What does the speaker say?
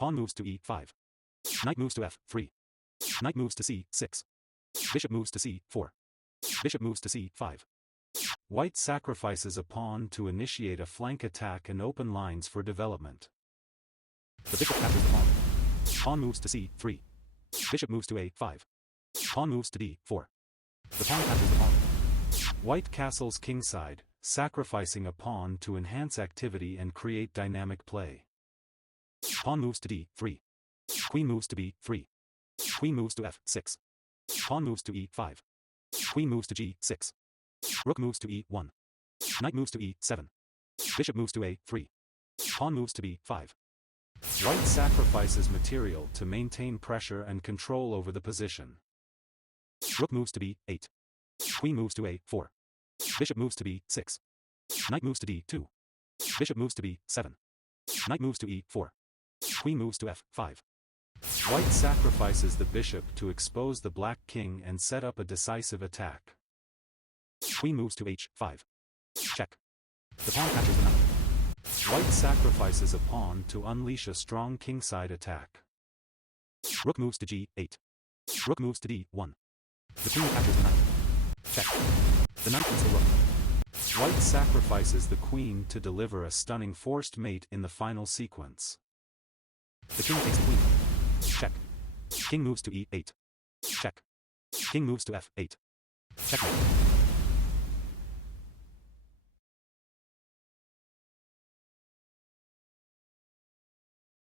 Pawn moves to e5. Knight moves to f3. Knight moves to c6. Bishop moves to c4. Bishop moves to c5. White sacrifices a pawn to initiate a flank attack and open lines for development. The bishop captures the pawn. Pawn moves to c3. Bishop moves to a5. Pawn moves to d4. The pawn captures the pawn. White castles kingside, sacrificing a pawn to enhance activity and create dynamic play. Pawn moves to d3. Queen moves to b3. Queen moves to f6. Pawn moves to e5. Queen moves to g6. Rook moves to e1. Knight moves to e7. Bishop moves to a3. Pawn moves to b5. White sacrifices material to maintain pressure and control over the position. Rook moves to b8. Queen moves to a4. Bishop moves to b6. Knight moves to d2. Bishop moves to b7. Knight moves to e4. Queen moves to f5. White sacrifices the bishop to expose the black king and set up a decisive attack. Queen moves to h5. Check. The pawn captures the knight. White sacrifices a pawn to unleash a strong kingside attack. Rook moves to g8. Rook moves to d1. The queen captures the knight. Check. The knight eats the rook. White sacrifices the queen to deliver a stunning forced mate in the final sequence. The king takes the queen. Check. King moves to e8. Check. King moves to f8. Checkmate.